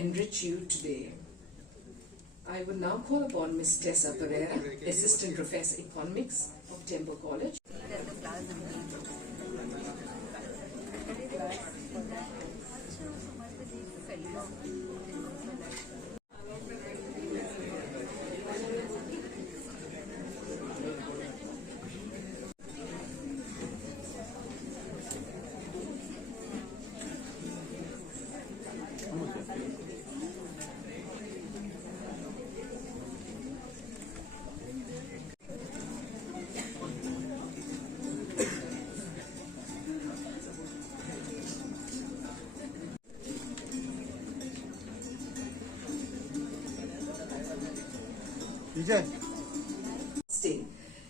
enrich you today. I would now call upon Ms. Tessa Pereira, Assistant Professor Economics of Temple College.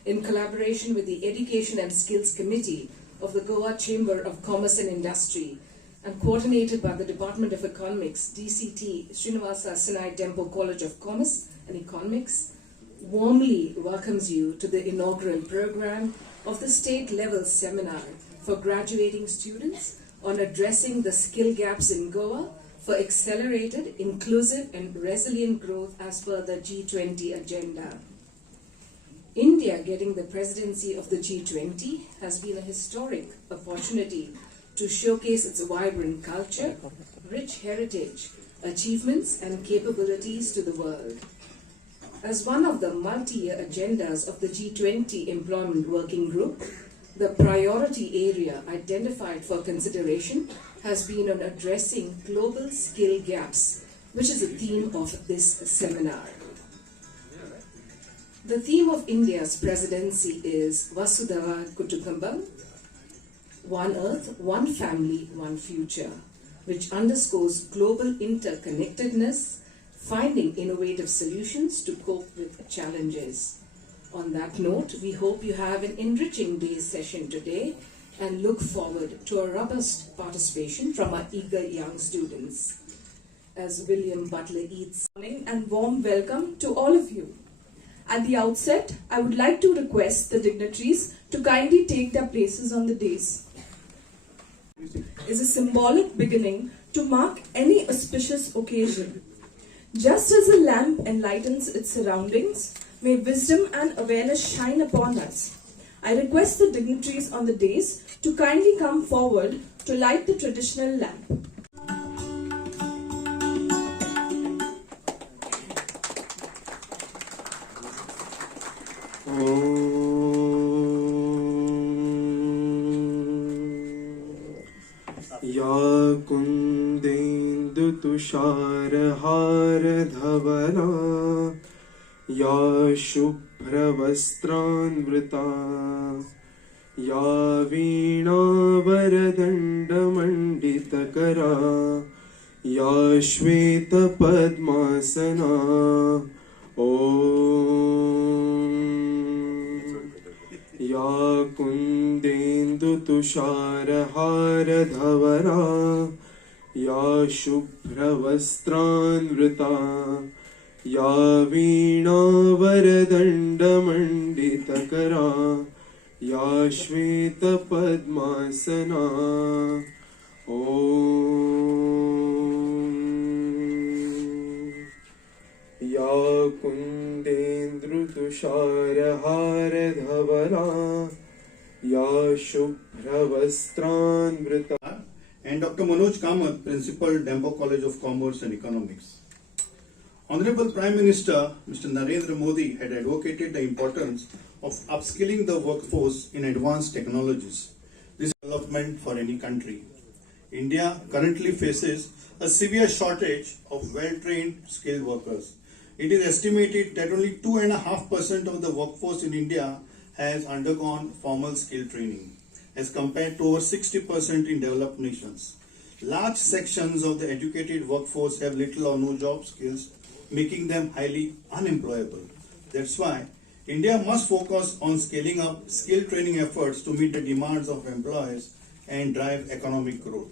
In collaboration with the Education and Skills Committee of the Goa Chamber of Commerce and Industry and coordinated by the Department of Economics, DCT, Srinivasa Sinai Temple College of Commerce and Economics, warmly welcomes you to the inaugural program of the state-level seminar for graduating students on addressing the skill gaps in Goa for accelerated, inclusive and resilient growth as per the G20 agenda. India getting the presidency of the G20 has been a historic opportunity to showcase its vibrant culture, rich heritage, achievements and capabilities to the world. As one of the multi-year agendas of the G20 Employment Working Group, the priority area identified for consideration has been on addressing global skill gaps, which is the theme of this seminar. The theme of India's presidency is Vasudhaiva Kutumbakam, One Earth, One Family, One Future, which underscores global interconnectedness, finding innovative solutions to cope with challenges. On that note, we hope you have an enriching day's session today and look forward to a robust participation from our eager young students. As William Butler Yeats. Morning and warm welcome to all of you. At the outset, I would like to request the dignitaries to kindly take their places on the dais. Is a symbolic beginning to mark any auspicious occasion. Just as a lamp enlightens its surroundings, may wisdom and awareness shine upon us. I request the dignitaries on the dais to kindly come forward to light the traditional lamp. या कुन्देन्दु तुषारहार धवला या शुभ्रवस्त्रान्वृता या वीणावरदण्डमण्डितकरा या श्वेतपद्मासना या कुन्देन्दु तुषारहारधवला या शुभ्रवस्त्रान्वृता या वीणावरदण्डमण्डितकरा या श्वेतपद्मासना या कुन्देन्दु तुषारहारधवला या शुभ्रवस्त्रान्वृता. And Dr. Manoj Kamath, Principal, Temple College of Commerce and Economics. Honorable Prime Minister Mr. Narendra Modi had advocated the importance of upskilling the workforce in advanced technologies. This is development for any country. India currently faces a severe shortage of well-trained skilled workers. It is estimated that only 2.5% of the workforce in India has undergone formal skill training, as compared to over 60% in developed nations. Large sections of the educated workforce have little or no job skills, making them highly unemployable. That's why India must focus on scaling up skill training efforts to meet the demands of employers and drive economic growth.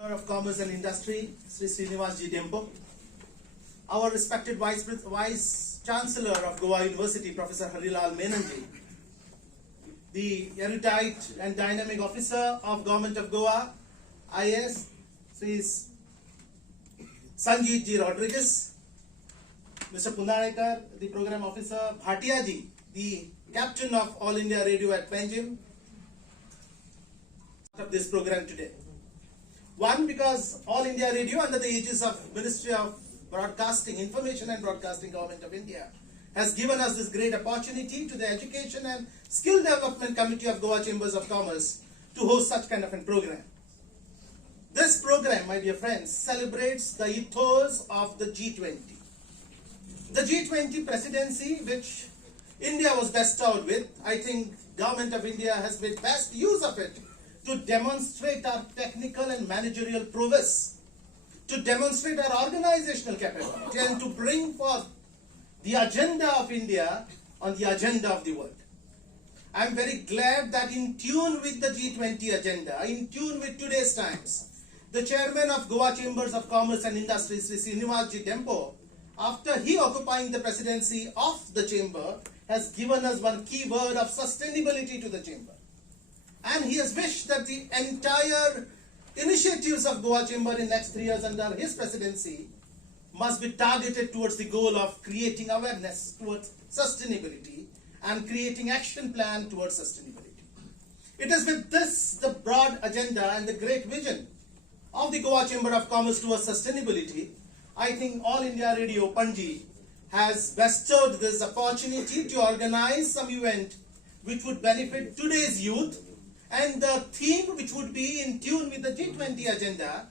Of Commerce and Industry, Sri Srinivas G. Temple, our respected Vice Chancellor of Goa University, Professor Harilal Menanji, the erudite and dynamic officer of Government of Goa, IS, Sri Sanjeet G. Rodriguez, Mr. Pundarekar, the program officer, Bhatia Ji, the captain of All India Radio at Panjim, of this program today. One, because All India Radio under the aegis of Ministry of Broadcasting, Information and Broadcasting, Government of India, has given us this great opportunity to the Education and Skill Development Committee of Goa Chambers of Commerce to host such kind of a program. This program, my dear friends, celebrates the ethos of the G20. The G20 presidency, which India was bestowed with, I think Government of India has made best use of it to demonstrate our technical and managerial prowess, to demonstrate our organizational capability, and to bring forth the agenda of India on the agenda of the world. I am very glad that in tune with the G20 agenda, in tune with today's times, the chairman of Goa Chambers of Commerce and Industry, Sri Srinivas G. Dempo, after he occupying the presidency of the chamber, has given us one key word of sustainability to the chamber. And he has wished that the entire initiatives of Goa Chamber in next 3 years under his presidency must be targeted towards the goal of creating awareness towards sustainability and creating action plan towards sustainability. It is with this, the broad agenda and the great vision of the Goa Chamber of Commerce towards sustainability, I think All India Radio Panji has bestowed this opportunity to organize some event which would benefit today's youth, and the theme which would be in tune with the G20 agenda,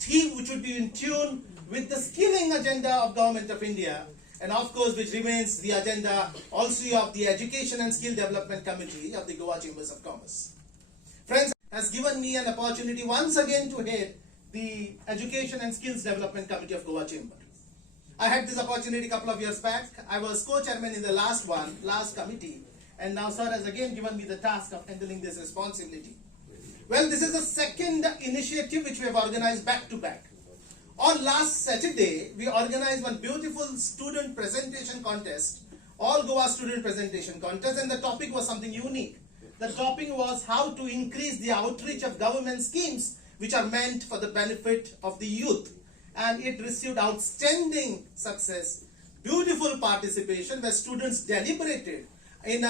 theme which would be in tune with the skilling agenda of Government of India, and of course which remains the agenda also of the Education and Skill Development Committee of the Goa Chambers of Commerce. Friends, has given me an opportunity once again to head the Education and Skills Development Committee of Goa Chamber. I had this opportunity a couple of years back. I was co-chairman in the last committee, and now sir has again given me the task of handling this responsibility. Well, this is the second initiative which we have organized back to back. On last Saturday, we organized one beautiful student presentation contest, All Goa Student Presentation Contest, and the topic was something unique. The topic was how to increase the outreach of government schemes which are meant for the benefit of the youth. And it received outstanding success, beautiful participation where students deliberated in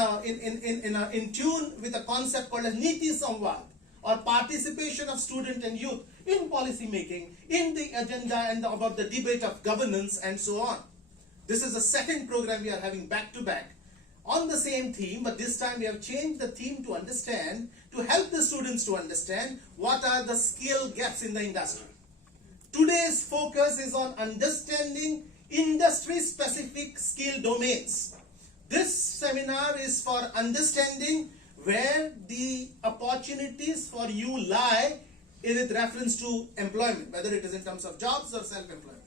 tune with a concept called as Niti Samvad, or participation of student and youth in policy making, in the agenda and about the debate of governance and so on. This is the second program we are having back to back on the same theme, but this time we have changed the theme to understand, to help the students to understand what are the skill gaps in the industry. Today's focus is on understanding industry-specific skill domains. This seminar is for understanding where the opportunities for you lie with reference to employment, whether it is in terms of jobs or self-employment.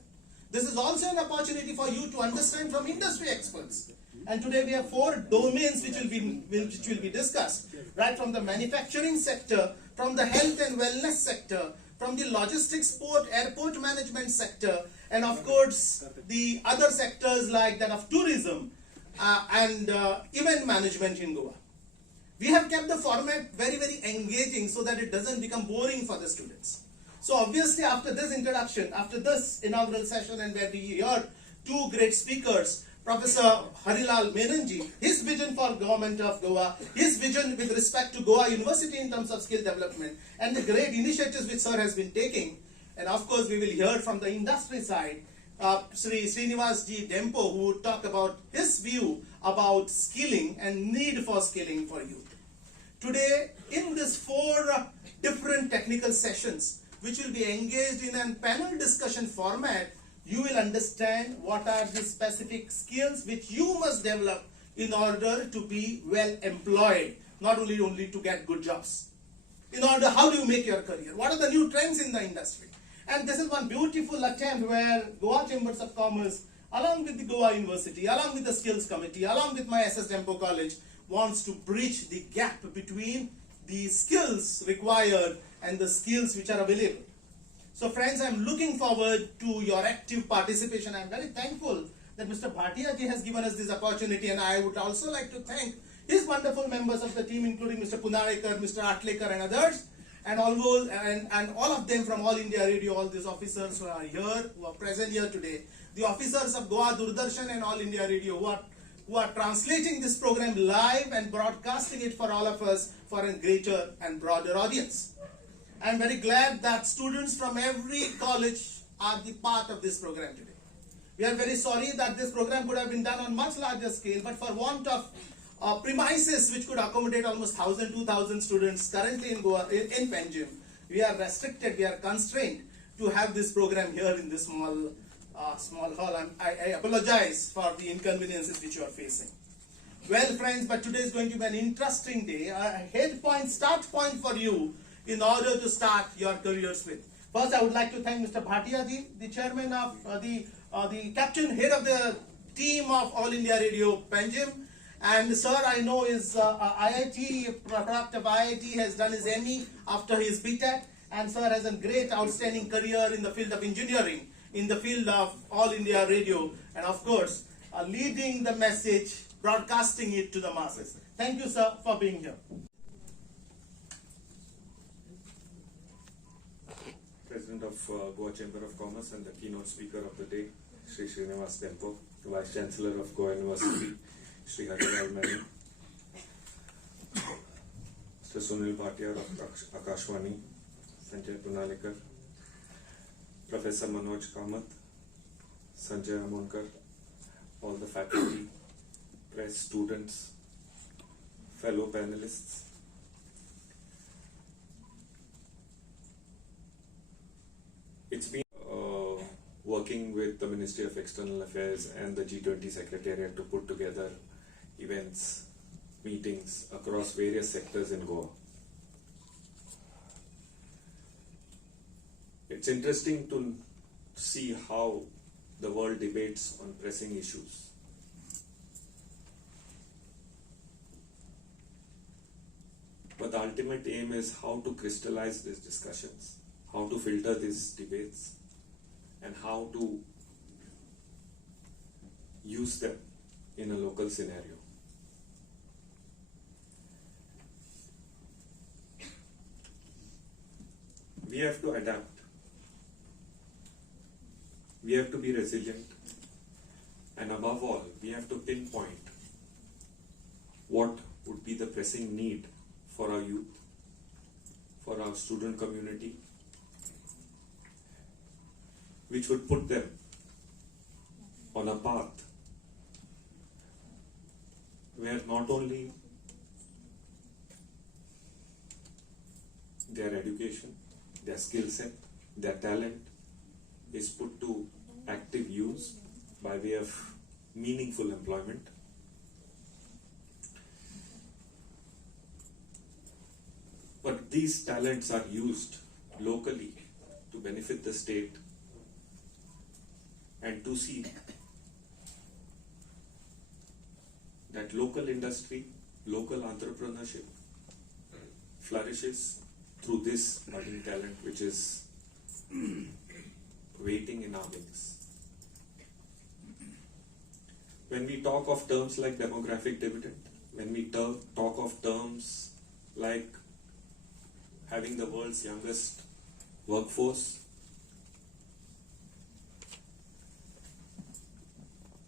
This is also an opportunity for you to understand from industry experts. And today we have 4 domains which will be discussed, right from the manufacturing sector, from the health and wellness sector, from the logistics, port, airport management sector, and of course the other sectors like that of tourism and event management in Goa. We have kept the format very, very engaging so that it doesn't become boring for the students. So obviously after this introduction, after this inaugural session, and where we heard 2 great speakers, Professor Harilal Menanji, his vision for Government of Goa, his vision with respect to Goa University in terms of skill development, and the great initiatives which sir has been taking. And of course we will hear from the industry side, Sri Srinivas G. Dempo, who would talk about his view about skilling and need for skilling for youth. Today, in these 4 different technical sessions, which will be engaged in a panel discussion format, you will understand what are the specific skills which you must develop in order to be well employed, not only to get good jobs. In order, how do you make your career? What are the new trends in the industry? And this is one beautiful attempt where Goa Chambers of Commerce, along with the Goa University, along with the Skills Committee, along with my SS Dempo College, wants to bridge the gap between the skills required and the skills which are available. So friends, I'm looking forward to your active participation. I'm very thankful that Mr. Bhatia ji has given us this opportunity, and I would also like to thank his wonderful members of the team, including Mr. Punadekar, Mr. Atlekar, and others, and all of them from All India Radio, all these officers who are here, who are present here today, the officers of Goa Doordarshan and All India Radio who are translating this program live and broadcasting it for all of us for a greater and broader audience. I am very glad that students from every college are the part of this program today. We are very sorry that this program could have been done on much larger scale, but for want of premises which could accommodate almost 1,000, 2,000 students currently in Goa, in Panjim, we are restricted, we are constrained to have this program here in this small hall. I apologize for the inconveniences which you are facing. Well, friends, but today is going to be an interesting day, a start point for you in order to start your careers with. First, I would like to thank Mr. Bhatia, the chairman of the captain, head of the team of All India Radio Panjim. And sir, I know is product of IIT, has done his ME after his BTEC, and sir has a great outstanding career in the field of engineering, in the field of All India Radio, and of course, leading the message, broadcasting it to the masses. Thank you, sir, for being here. President of Goa Chamber of Commerce and the keynote speaker of the day, Shri Srinivas Dempo, the Vice Chancellor of Goa University, Shri Harilaal Menon, Mr. Sunil Bhatia of Akashwani, Sanjay Punalekar, Professor Manoj Kamath, Sanjay Amonkar, all the faculty, press, students, fellow panelists. It's been working with the Ministry of External Affairs and the G20 Secretariat to put together events, meetings across various sectors in Goa. It's interesting to see how the world debates on pressing issues. But the ultimate aim is how to crystallize these discussions, how to filter these debates, and how to use them in a local scenario. We have to adapt. We have to be resilient. And above all, we have to pinpoint what would be the pressing need for our youth, for our student community, which would put them on a path where not only their education, their skill set, their talent is put to active use by way of meaningful employment, but these talents are used locally to benefit the state and to see that local industry, local entrepreneurship flourishes through this budding talent which is waiting in our wings. When we talk of terms like demographic dividend, when we talk of terms like having the world's youngest workforce,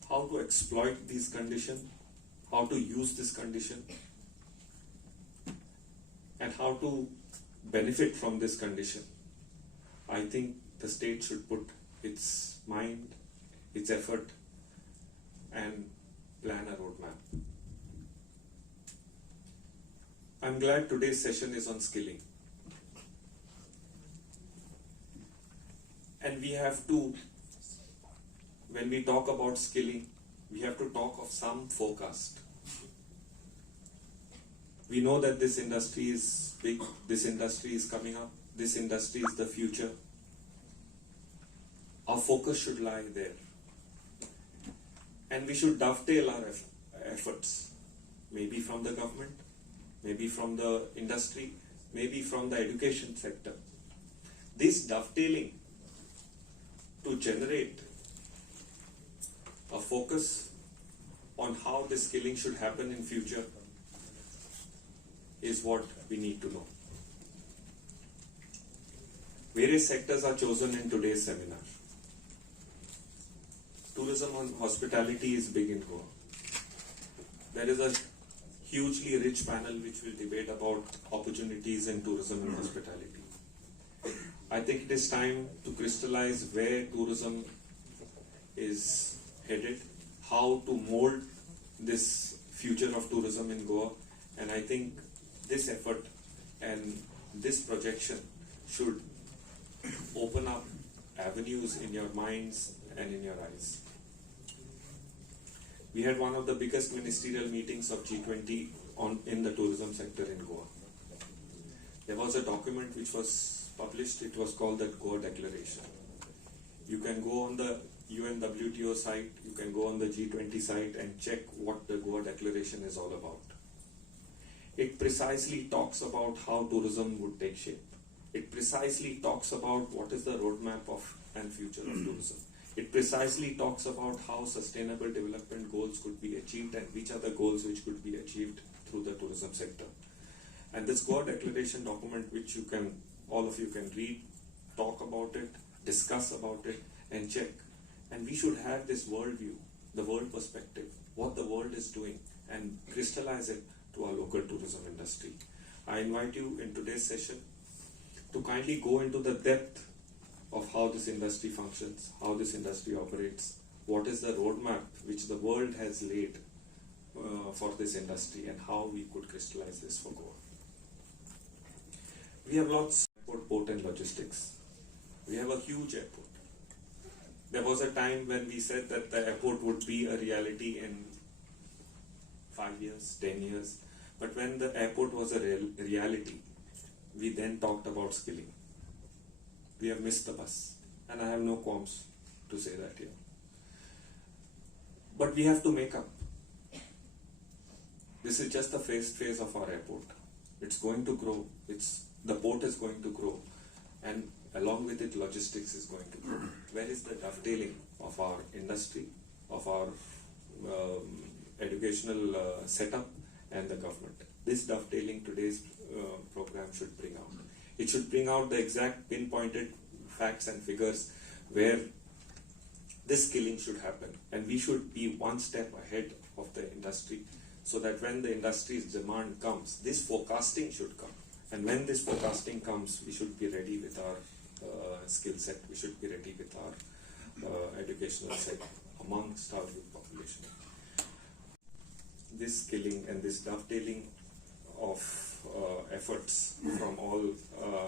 how to exploit these conditions, how to use this condition, and how to benefit from this condition, I think the state should put its mind, its effort, and plan a roadmap. I'm glad today's session is on skilling. And we have to, when we talk about skilling, we have to talk of some forecast. We know that this industry is big, this industry is coming up, this industry is the future. Our focus should lie there. And we should dovetail our efforts, maybe from the government, maybe from the industry, maybe from the education sector. This dovetailing to generate a focus on how the skilling should happen in future is what we need to know. Various sectors are chosen in today's seminar. Tourism and hospitality is big in Goa. There is a hugely rich panel which will debate about opportunities in tourism and hospitality. I think it is time to crystallize where tourism is headed, how to mold this future of tourism in Goa, and I think this effort and this projection should open up avenues in your minds and in your eyes. We had one of the biggest ministerial meetings of G20 in the tourism sector in Goa. There was a document which was published, it was called the Goa Declaration. You can go on the UNWTO site, you can go on the G20 site and check what the Goa Declaration is all about. It precisely talks about how tourism would take shape. It precisely talks about what is the roadmap of and future of tourism. It precisely talks about how sustainable development goals could be achieved and which are the goals which could be achieved through the tourism sector. And this Goa Declaration document, which you can, all of you can read, talk about it, discuss about it, and check. And we should have this world view, the world perspective, what the world is doing, and crystallize it to our local tourism industry. I invite you in today's session to kindly go into the depth of how this industry functions, how this industry operates, what is the roadmap which the world has laid for this industry, and how we could crystallize this for Goa. We have lots of port and logistics. We have a huge airport. There was a time when we said that the airport would be a reality in 5 years, 10 years. But when the airport was a reality, we then talked about skilling. We have missed the bus. And I have no qualms to say that here. But we have to make up. This is just the first phase of our airport. It's going to grow. The port is going to grow. And along with it, logistics is going to grow. Where is the dovetailing of our industry, of our educational setup and the government? This dovetailing today's program should bring out. It should bring out the exact pinpointed facts and figures where this skilling should happen. And we should be one step ahead of the industry so that when the industry's demand comes, this forecasting should come. And when this forecasting comes, we should be ready with our skill set, we should be ready with our educational set amongst our youth population. This skilling and this dovetailing of efforts from all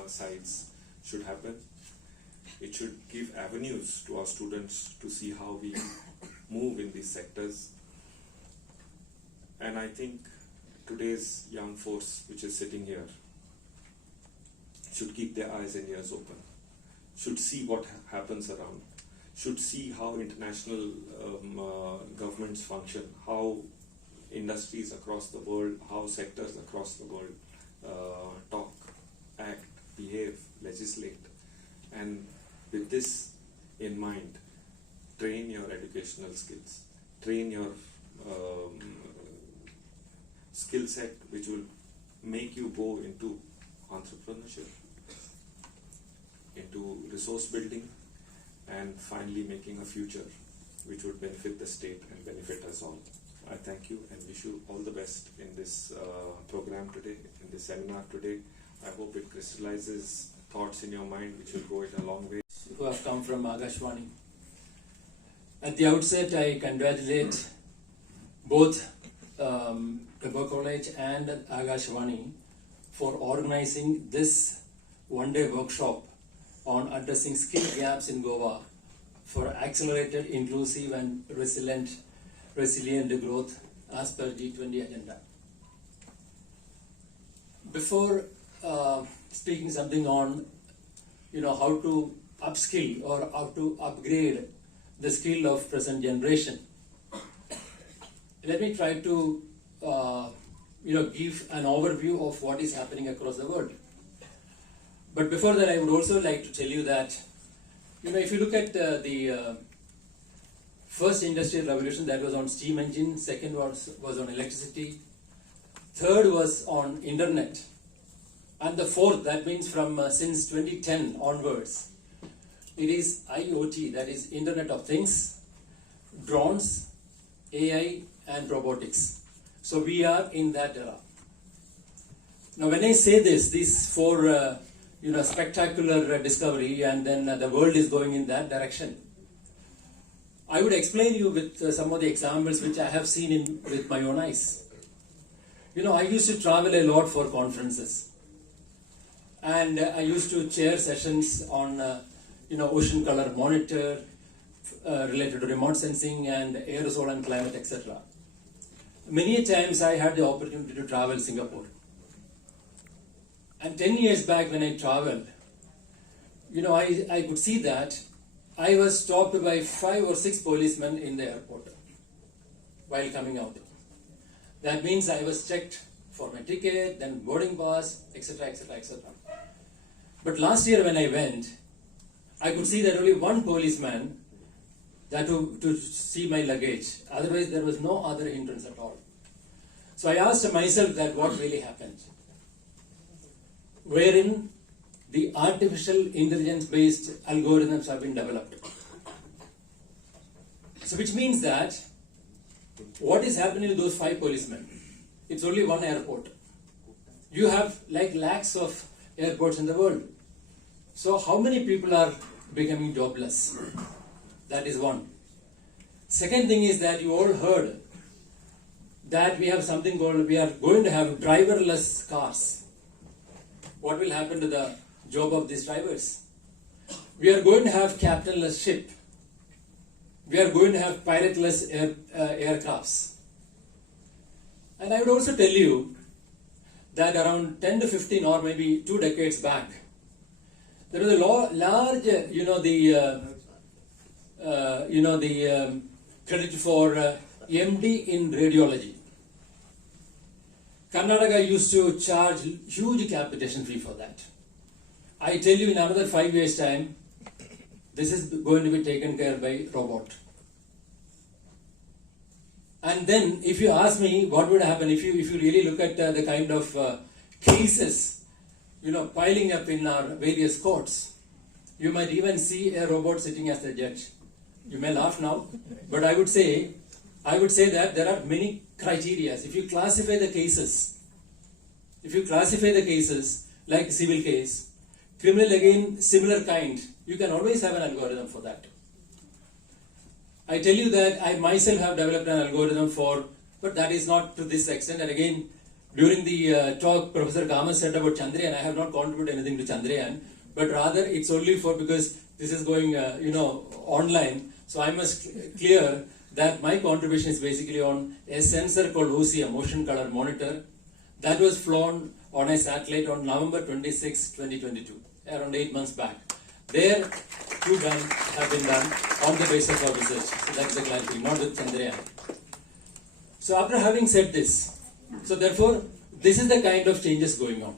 sides should happen. It should give avenues to our students to see how we move in these sectors. And I think today's young force which is sitting here should keep their eyes and ears open, should see what happens around, should see how international governments function, how industries across the world, how sectors across the world talk, act, behave, legislate. And with this in mind, train your educational skills, train your skill set which will make you go into entrepreneurship, into resource building, and finally making a future which would benefit the state and benefit us all. I thank you and wish you all the best in this program today, in this seminar today. I hope it crystallizes thoughts in your mind which will go a long way. Who have come from Agashwani. At the outset, I congratulate both Truegoanews College and Agashwani for organizing this one-day workshop on addressing skill gaps in Goa for accelerated, inclusive and resilient growth as per G20 agenda. Before speaking something on how to upskill or how to upgrade the skill of present generation, let me try to give an overview of what is happening across the world. But before that, I would also like to tell you that if you look at the first industrial revolution, that was on steam engine, second was on electricity, third was on internet, and the fourth, that means from since 2010 onwards, it is IoT, that is Internet of Things, drones, AI and robotics. So we are in that era. Now when I say this, these four spectacular discovery, and then the world is going in that direction, I would explain you with some of the examples which I have seen with my own eyes. I used to travel a lot for conferences, and I used to chair sessions on ocean color monitor related to remote sensing and aerosol and climate, etc. Many times I had the opportunity to travel Singapore. And 10 years back when I traveled, I could see that I was stopped by 5 or 6 policemen in the airport while coming out. That means I was checked for my ticket, then boarding pass, etc., etc., etc. But last year when I went, I could see that only one policeman that to see my luggage. Otherwise, there was no other hindrance at all. So I asked myself that what really happened, wherein the artificial intelligence-based algorithms have been developed. So which means that what is happening to those 5 policemen? It's only one airport. You have like lakhs of airports in the world. So how many people are becoming jobless? That is one. Second thing is that you all heard that we have something called, we are going to have driverless cars. What will happen to the job of these drivers? We are going to have captainless ship. We are going to have pilotless aircrafts. And I would also tell you that around 10 to 15 or maybe 2 decades back, there was a large, credit for MD in radiology. Karnataka used to charge huge capitation fee for that. I tell you, in another 5 years' time, this is going to be taken care by robot. And then, if you ask me what would happen if you really look at the kind of cases, piling up in our various courts, you might even see a robot sitting as the judge. You may laugh now, but I would say that there are many criteria. If you classify the cases like civil case, criminal again, similar kind, you can always have an algorithm for that. I tell you that I myself have developed an algorithm but that is not to this extent. And again, during the talk, Professor Kama said about Chandrayaan, I have not contributed anything to Chandrayaan, but rather it's only because this is going, online. So I must clear that my contribution is basically on a sensor called OCM, Ocean Color Monitor, that was flown on a satellite on November 26, 2022, around 8 months back. There, 2 have been done on the basis of our research. So that's the clarity, not with Chandrayaan. So after having said this, so therefore, this is the kind of changes going on.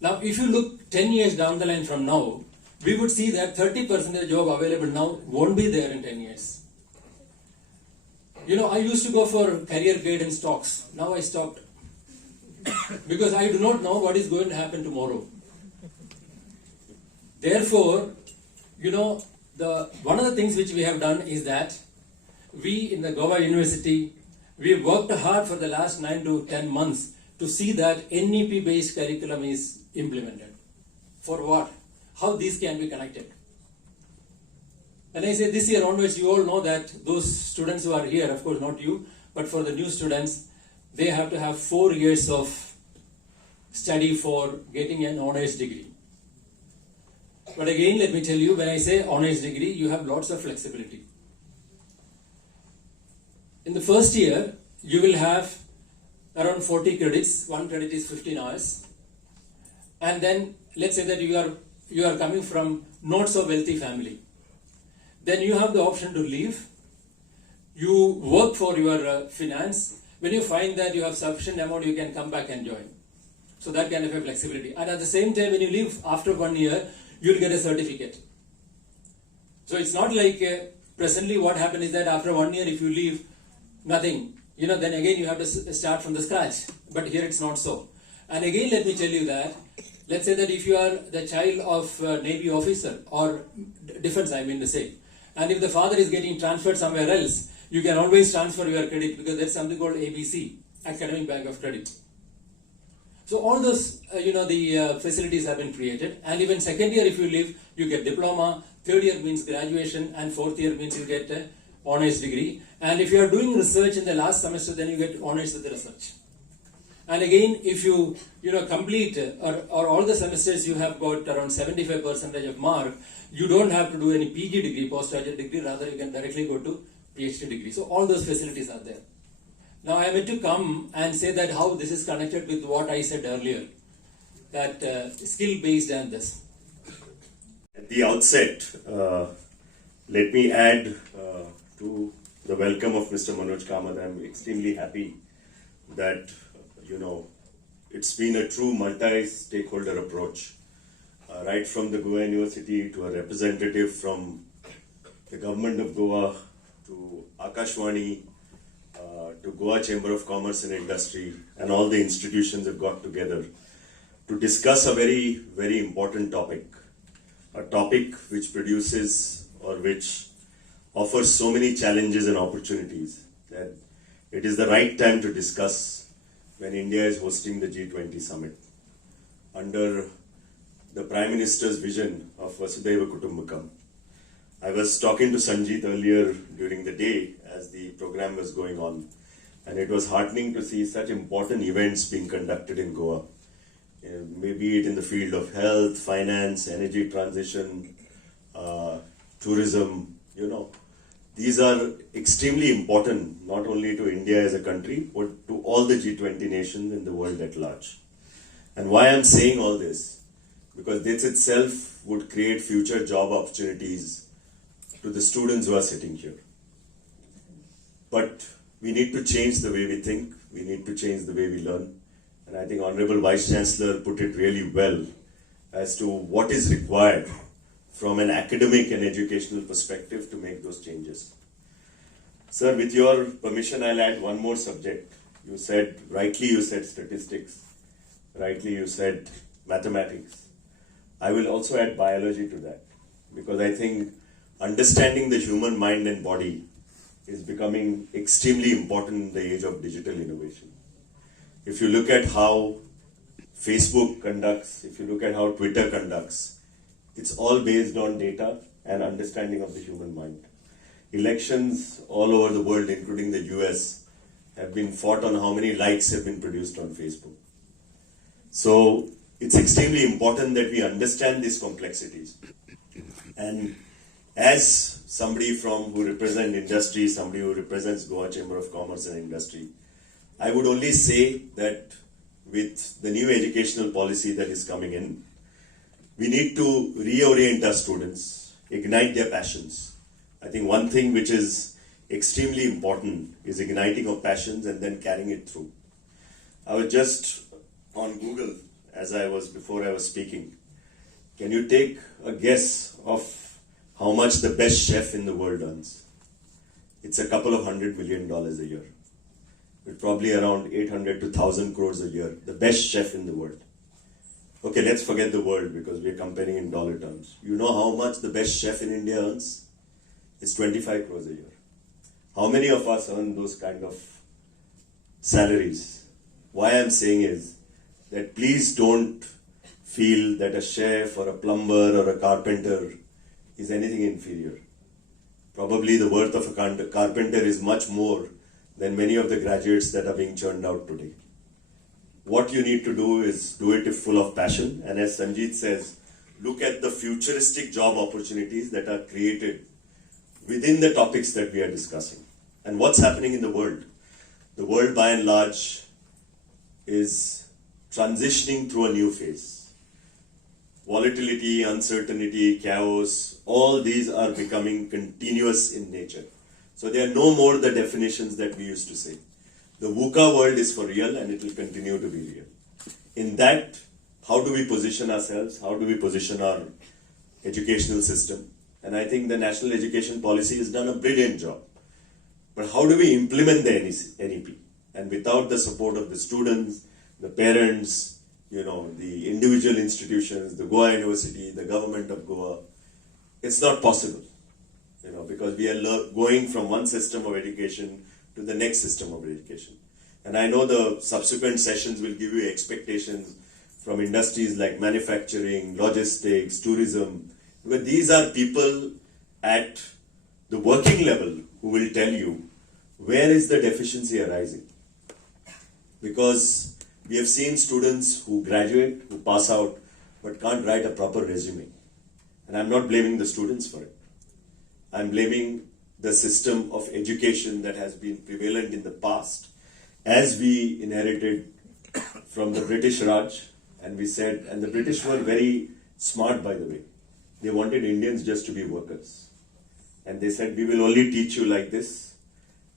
Now, if you look 10 years down the line from now, we would see that 30% of the job available now won't be there in 10 years. I used to go for career guidance talks. Now I stopped. Because I do not know what is going to happen tomorrow. Therefore, one of the things which we have done is that we in the Goa University, we worked hard for the last 9 to 10 months to see that NEP based curriculum is implemented. For what? How these can be connected. And I say this year onwards, you all know that those students who are here, of course not you, but for the new students, they have to have 4 years of study for getting an honors degree. But again, let me tell you, when I say honors degree, you have lots of flexibility. In the first year, you will have around 40 credits, 1 credit is 15 hours. And then, let's say that you are coming from not so wealthy family. Then you have the option to leave. You work for your finance. When you find that you have sufficient amount, you can come back and join. So that kind of a flexibility. And at the same time, when you leave after 1 year, you'll get a certificate. So it's not like presently what happens is that after 1 year, if you leave, nothing. then again you have to start from the scratch. But here it's not so. And again, let me tell you that, let's say that if you are the child of a Navy officer or defense, I mean to say, and if the father is getting transferred somewhere else, you can always transfer your credit because there's something called ABC, Academic Bank of Credit. So all those, the facilities have been created. And even second year, if you leave, you get diploma. Third year means graduation, and fourth year means you get a honors degree. And if you are doing research in the last semester, then you get honors with the research. And again, if you complete or all the semesters you have got around 75% of mark, you don't have to do any PG degree, postgraduate degree. Rather, you can directly go to PhD degree. So all those facilities are there. Now I am to come and say that how this is connected with what I said earlier, that skill based and this. At the outset, let me add to the welcome of Mr. Manoj Kamath. I'm extremely happy that, it's been a true multi-stakeholder approach, right from the Goa University to a representative from the government of Goa to Akashvani, to Goa Chamber of Commerce and Industry, and all the institutions have got together to discuss a very, very important topic. A topic which produces or which offers so many challenges and opportunities that it is the right time to discuss when India is hosting the G20 summit under the Prime Minister's vision of Vasudhaiva Kutumbakam. I was talking to Sanjeet earlier during the day as the program was going on, and it was heartening to see such important events being conducted in Goa. Maybe it in the field of health, finance, energy transition, tourism, These are extremely important, not only to India as a country, but to all the G20 nations in the world at large. And why I'm saying all this? Because this itself would create future job opportunities to the students who are sitting here. But we need to change the way we think, we need to change the way we learn. And I think Honorable Vice Chancellor put it really well as to what is required from an academic and educational perspective to make those changes. Sir, with your permission, I'll add one more subject. Rightly you said statistics, rightly you said mathematics. I will also add biology to that, because I think understanding the human mind and body is becoming extremely important in the age of digital innovation. If you look at how Facebook conducts, if you look at how Twitter conducts, it's all based on data and understanding of the human mind. Elections all over the world, including the US, have been fought on how many likes have been produced on Facebook. So it's extremely important that we understand these complexities. And as somebody who represents industry, somebody who represents Goa Chamber of Commerce and Industry, I would only say that with the new educational policy that is coming in, we need to reorient our students, ignite their passions. I think one thing which is extremely important is igniting of passions and then carrying it through. I was just on Google before I was speaking. Can you take a guess of how much the best chef in the world earns? It's a couple of $100 million a year. It's probably around 800 to 1,000 crores a year. The best chef in the world. Okay, let's forget the world because we're comparing in dollar terms. You know how much the best chef in India earns? It's 25 crores a year. How many of us earn those kind of salaries? Why I'm saying is that please don't feel that a chef or a plumber or a carpenter is anything inferior. Probably the worth of a carpenter is much more than many of the graduates that are being churned out today. What you need to do is do it full of passion, and as Sanjeet says, look at the futuristic job opportunities that are created within the topics that we are discussing. And what's happening in the world? The world by and large is transitioning through a new phase. Volatility, uncertainty, chaos, all these are becoming continuous in nature. So they are no more the definitions that we used to say. The VUCA world is for real and it will continue to be real. In that, how do we position ourselves? How do we position our educational system? And I think the National Education Policy has done a brilliant job. But how do we implement the NEP? And without the support of the students, the parents, the individual institutions, the Goa University, the government of Goa, it's not possible. Because we are going from one system of education to the next system of education. And I know the subsequent sessions will give you expectations from industries like manufacturing, logistics, tourism, because these are people at the working level who will tell you where is the deficiency arising. Because we have seen students who graduate, who pass out, but can't write a proper resume. And I'm not blaming the students for it. I'm blaming the system of education that has been prevalent in the past, as we inherited from the British Raj, and we said, and the British were very smart, by the way. They wanted Indians just to be workers. And they said, we will only teach you like this,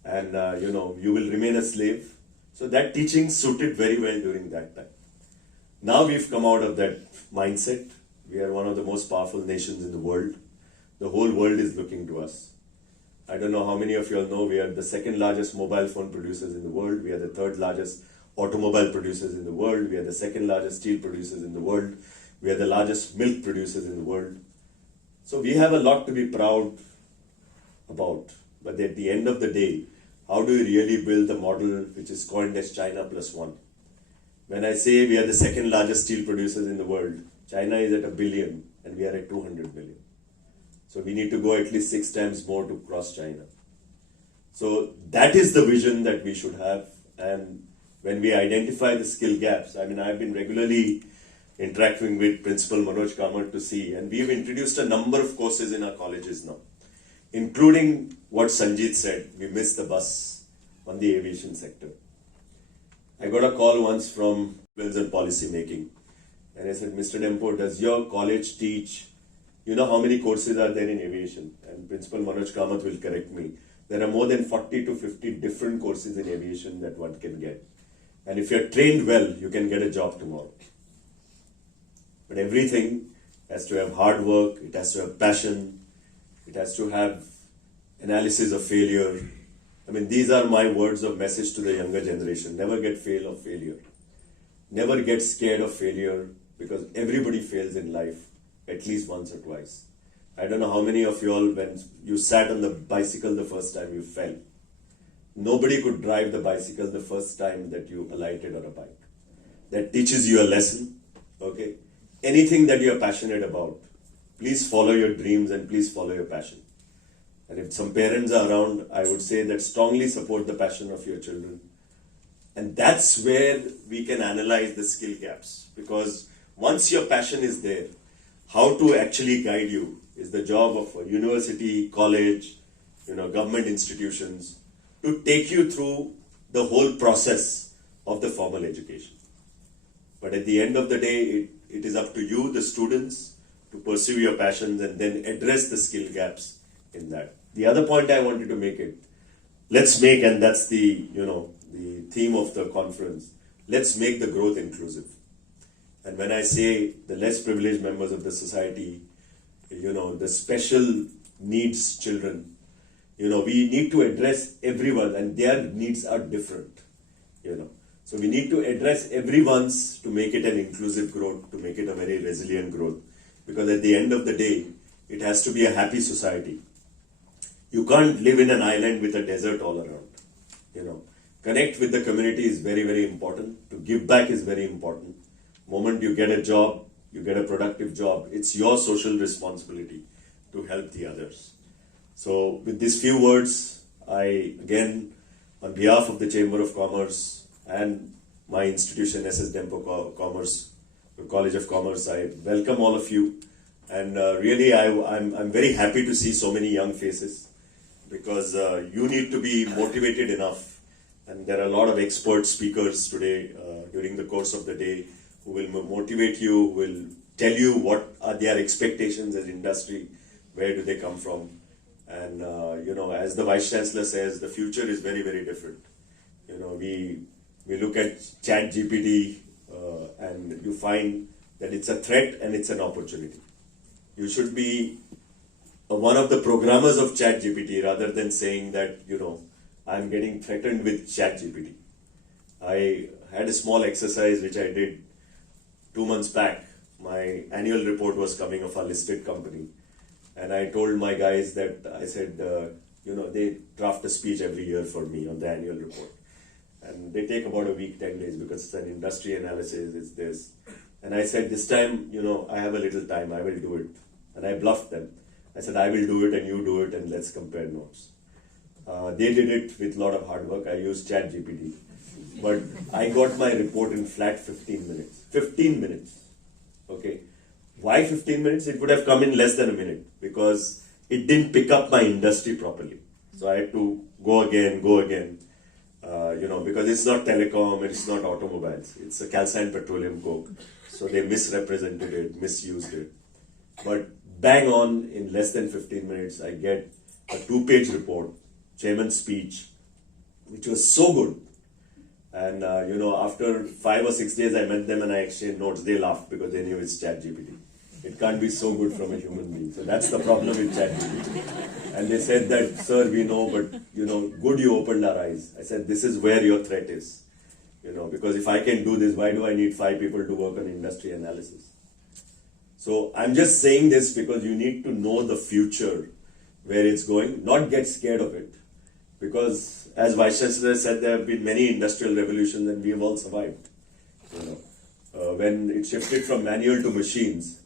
and you will remain a slave. So that teaching suited very well during that time. Now we've come out of that mindset. We are one of the most powerful nations in the world. The whole world is looking to us. I don't know how many of you all know we are the second largest mobile phone producers in the world. We are the third largest automobile producers in the world. We are the second largest steel producers in the world. We are the largest milk producers in the world. So we have a lot to be proud about. But at the end of the day, how do we really build the model which is coined as China plus one? When I say we are the second largest steel producers in the world, China is at 1 billion and we are at 200 billion. So we need to go at least 6 times more to cross China. So that is the vision that we should have. And when we identify the skill gaps, I've been regularly interacting with Principal Manoj Kamath to see, and we've introduced a number of courses in our colleges now, including what Sanjeet said, we missed the bus on the aviation sector. I got a call once from policy making, and I said, Mr. Dempo, does your college teach, how many courses are there in aviation? And Principal Manoj Kamath will correct me. There are more than 40 to 50 different courses in aviation that one can get. And if you're trained well, you can get a job tomorrow. But everything has to have hard work, it has to have passion, it has to have analysis of failure. These are my words of message to the younger generation. Never get fail of failure. Never get scared of failure, because everybody fails in life at least once or twice. I don't know how many of you all, when you sat on the bicycle the first time, you fell. Nobody could drive the bicycle the first time that you alighted on a bike. That teaches you a lesson, okay? Anything that you're passionate about, please follow your dreams and please follow your passion. And if some parents are around, I would say that strongly support the passion of your children. And that's where we can analyze the skill gaps. Because once your passion is there, how to actually guide you is the job of a university, college, government institutions, to take you through the whole process of the formal education. But at the end of the day, it is up to you, the students, to pursue your passions and then address the skill gaps in that. The other point I wanted to make it, let's make, and that's the theme of the conference, let's make the growth inclusive. And when I say the less privileged members of the society, the special needs children, we need to address everyone, and their needs are different, So we need to address everyone's to make it an inclusive growth, to make it a very resilient growth. Because at the end of the day, it has to be a happy society. You can't live in an island with a desert all around, Connect with the community is very, very important. To give back is very important. Moment you get a job, you get a productive job, it's your social responsibility to help the others. So with these few words, I again, on behalf of the Chamber of Commerce and my institution, SS Dempo Commerce, the College of Commerce, I welcome all of you. And really, I'm very happy to see so many young faces, because you need to be motivated enough. And there are a lot of expert speakers today during the course of the day who will motivate you, will tell you what are their expectations as industry, where do they come from. And, as the Vice Chancellor says, the future is very, very different. We look at ChatGPT and you find that it's a threat and it's an opportunity. You should be one of the programmers of ChatGPT rather than saying that, I'm getting threatened with ChatGPT. I had a small exercise which I did 2 months back. My annual report was coming of a listed company. And I told my guys that I said, they draft a speech every year for me on the annual report. And they take about a week, 10 days, because it's an industry analysis, it's this. And I said, this time, I have a little time, I will do it. And I bluffed them. I said, I will do it and you do it and let's compare notes. They did it with a lot of hard work. I used ChatGPT. But I got my report in flat 15 minutes. 15 minutes. Okay. Why 15 minutes? It would have come in less than a minute because it didn't pick up my industry properly. So I had to go again, because it's not telecom, it's not automobiles. It's a calcined petroleum coke. So they misrepresented it, misused it. But bang on, in less than 15 minutes, I get a 2-page report, chairman's speech, which was so good. And, after 5 or 6 days, I met them and I exchanged notes. They laughed because they knew it's ChatGPT. It can't be so good from a human being. So that's the problem with ChatGPT. And they said that, sir, we know, but, good you opened our eyes. I said, this is where your threat is. Because if I can do this, why do I need 5 people to work on industry analysis? So I'm just saying this because you need to know the future, where it's going, not get scared of it. Because as Vice Chancellor said, there have been many industrial revolutions and we have all survived. When it shifted from manual to machines,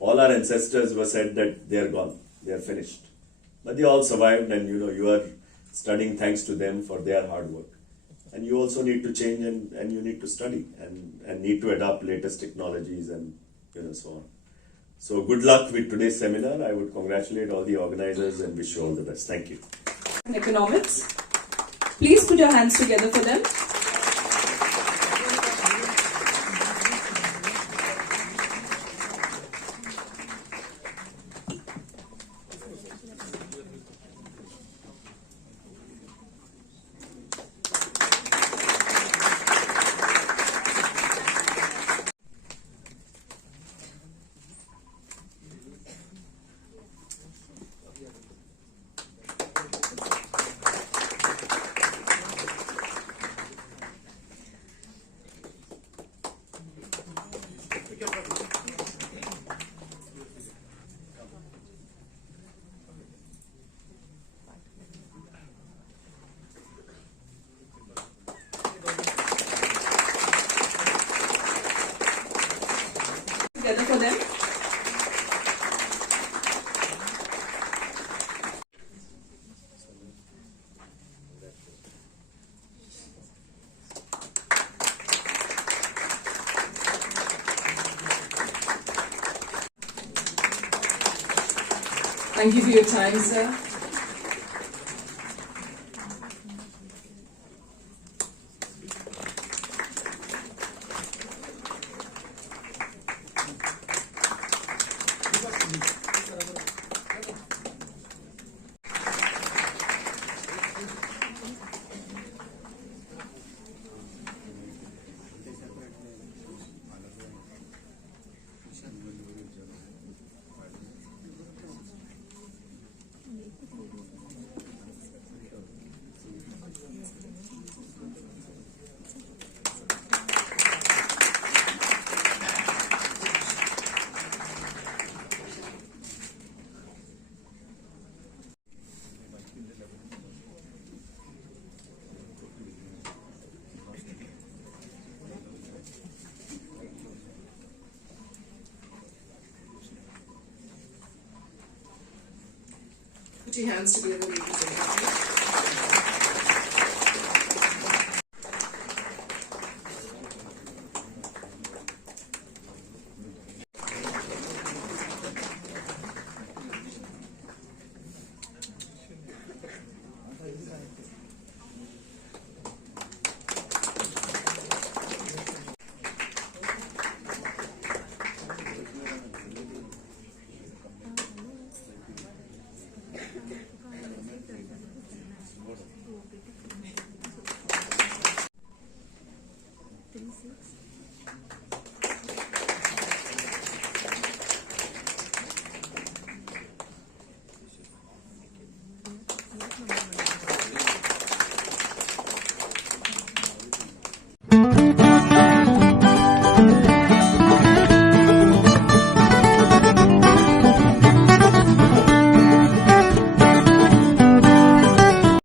all our ancestors were said that they are gone, they are finished. But they all survived and you are studying thanks to them for their hard work. And you also need to change and you need to study and need to adopt latest technologies and so on. So good luck with today's seminar. I would congratulate all the organizers and wish you all the best. Thank you. Economics. Please put your hands together for them. Together for them. Thank you for your time, sir. Put your hands together, ladies and gentlemen.